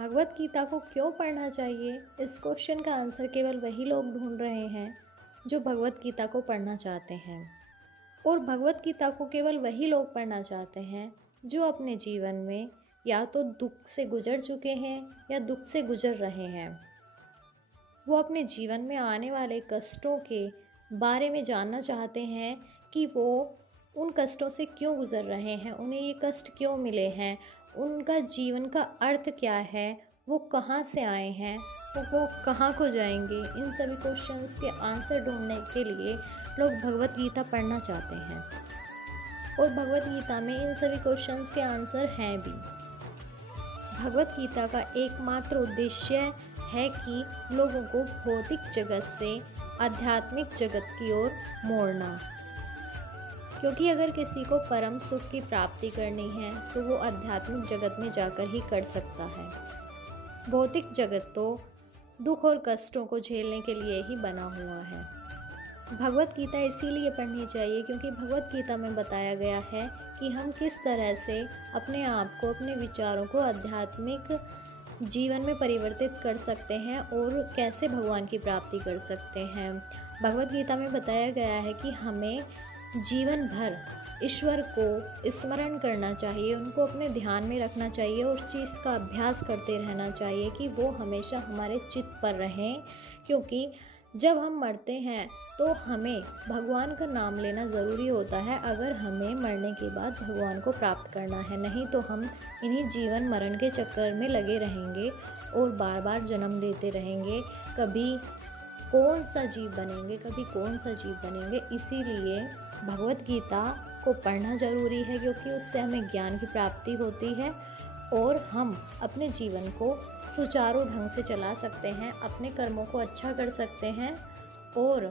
भगवत गीता को क्यों पढ़ना चाहिए? इस क्वेश्चन का आंसर केवल वही लोग ढूंढ रहे हैं जो भगवत गीता को पढ़ना चाहते हैं। और भगवत गीता को केवल वही लोग पढ़ना चाहते हैं जो अपने जीवन में या तो दुख से गुजर चुके हैं या दुख से गुजर रहे हैं। वो अपने जीवन में आने वाले कष्टों के बारे में जानना चाहते हैं कि वो उन कष्टों से क्यों गुजर रहे हैं, उन्हें ये कष्ट क्यों मिले हैं, उनका जीवन का अर्थ क्या है, वो कहाँ से आए हैं, वो कहाँ को जाएंगे। इन सभी क्वेश्चंस के आंसर ढूंढने के लिए लोग भगवत गीता पढ़ना चाहते हैं। और भगवत गीता में इन सभी क्वेश्चंस के आंसर हैं भी। भगवत गीता का एकमात्र उद्देश्य है कि लोगों को भौतिक जगत से आध्यात्मिक जगत की ओर मोड़ना। क्योंकि अगर किसी को परम सुख की प्राप्ति करनी है तो वो आध्यात्मिक जगत में जाकर ही कर सकता है। भौतिक जगत तो दुख और कष्टों को झेलने के लिए ही बना हुआ है। भगवत गीता इसीलिए पढ़नी चाहिए क्योंकि भगवत गीता में बताया गया है कि हम किस तरह से अपने आप को, अपने विचारों को आध्यात्मिक जीवन में परिवर्तित कर सकते हैं और कैसे भगवान की प्राप्ति कर सकते हैं। भगवत गीता में बताया गया है कि हमें जीवन भर ईश्वर को स्मरण करना चाहिए, उनको अपने ध्यान में रखना चाहिए और उस चीज़ का अभ्यास करते रहना चाहिए कि वो हमेशा हमारे चित्त पर रहें। क्योंकि जब हम मरते हैं तो हमें भगवान का नाम लेना ज़रूरी होता है अगर हमें मरने के बाद भगवान को प्राप्त करना है। नहीं तो हम इन्हीं जीवन मरण के चक्कर में लगे रहेंगे और बार बार जन्म लेते रहेंगे। कभी कौन सा जीव बनेंगे, कभी कौन सा जीव बनेंगे। इसीलिए भगवत गीता को पढ़ना ज़रूरी है क्योंकि उससे हमें ज्ञान की प्राप्ति होती है और हम अपने जीवन को सुचारू ढंग से चला सकते हैं, अपने कर्मों को अच्छा कर सकते हैं और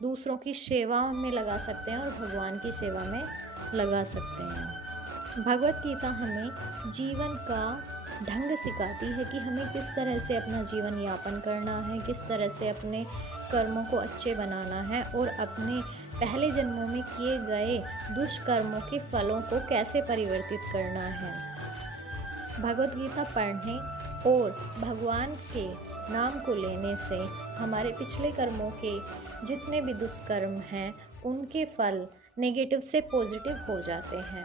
दूसरों की सेवा में लगा सकते हैं और भगवान की सेवा में लगा सकते हैं। भगवत गीता हमें जीवन का ढंग सिखाती है कि हमें किस तरह से अपना जीवन यापन करना है, किस तरह से अपने कर्मों को अच्छे बनाना है और अपने पहले जन्मों में किए गए दुष्कर्मों के फलों को कैसे परिवर्तित करना है। भगवत गीता पढ़ने और भगवान के नाम को लेने से हमारे पिछले कर्मों के जितने भी दुष्कर्म हैं उनके फल नेगेटिव से पॉजिटिव हो जाते हैं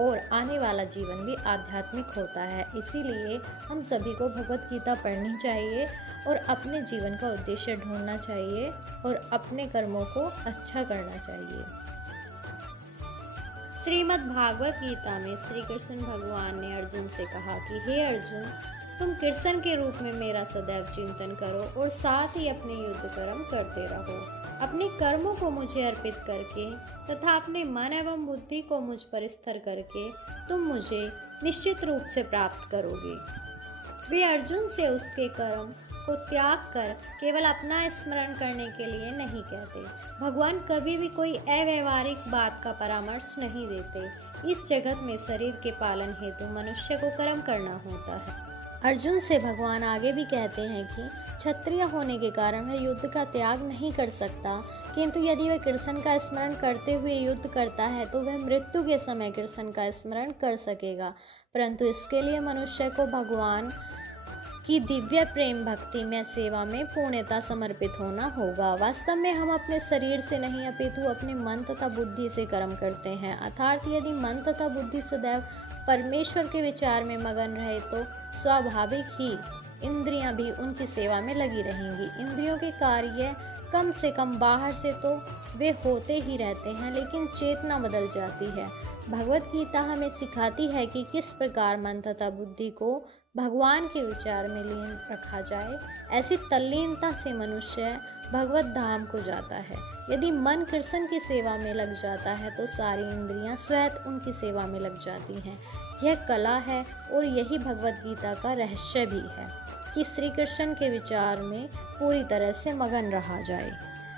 और आने वाला जीवन भी आध्यात्मिक होता है। इसीलिए हम सभी को भगवत गीता पढ़नी चाहिए और अपने जीवन का उद्देश्य ढूंढना चाहिए और अपने कर्मों को अच्छा करना चाहिए। श्रीमद् भागवत गीता में श्री कृष्ण भगवान ने अर्जुन से कहा कि हे अर्जुन, तुम कृष्ण के रूप में मेरा सदैव चिंतन करो और साथ ही अपने युद्ध कर्म करते रहो। अपने कर्मों को मुझे अर्पित करके तथा अपने मन एवं बुद्धि को मुझ पर स्थिर करके तुम मुझे निश्चित रूप से प्राप्त करोगे। वे अर्जुन से उसके कर्म को त्याग कर केवल अपना स्मरण करने के लिए नहीं कहते। भगवान कभी भी कोई अव्यवहारिक बात का परामर्श नहीं देते। इस जगत में शरीर के पालन हेतु मनुष्य को कर्म करना होता है। अर्जुन से भगवान आगे भी कहते हैं कि क्षत्रिय होने के कारण वह युद्ध का त्याग नहीं कर सकता, किंतु यदि वह कृष्ण का स्मरण करते हुए युद्ध करता है तो वह मृत्यु के समय कृष्ण का स्मरण कर सकेगा। परंतु इसके लिए मनुष्य को भगवान की दिव्य प्रेम भक्ति में सेवा में पूर्णतः समर्पित होना होगा। वास्तव में हम अपने शरीर से नहीं अपितु अपने मन तथा बुद्धि से कर्म करते हैं। अर्थात यदि मन तथा बुद्धि सदैव परमेश्वर के विचार में मगन रहे तो स्वाभाविक ही इंद्रियां भी उनकी सेवा में लगी रहेंगी। इंद्रियों के कार्य कम से कम बाहर से तो वे होते ही रहते हैं, लेकिन चेतना बदल जाती है। भगवत गीता हमें सिखाती है कि किस प्रकार मन तथा बुद्धि को भगवान के विचार में लीन रखा जाए। ऐसी तल्लीनता से मनुष्य भगवत धाम को जाता है। यदि मन कृष्ण की सेवा में लग जाता है तो सारी इंद्रियां स्वतः उनकी सेवा में लग जाती हैं। यह कला है और यही भगवत गीता का रहस्य भी है कि श्री कृष्ण के विचार में पूरी तरह से मगन रहा जाए।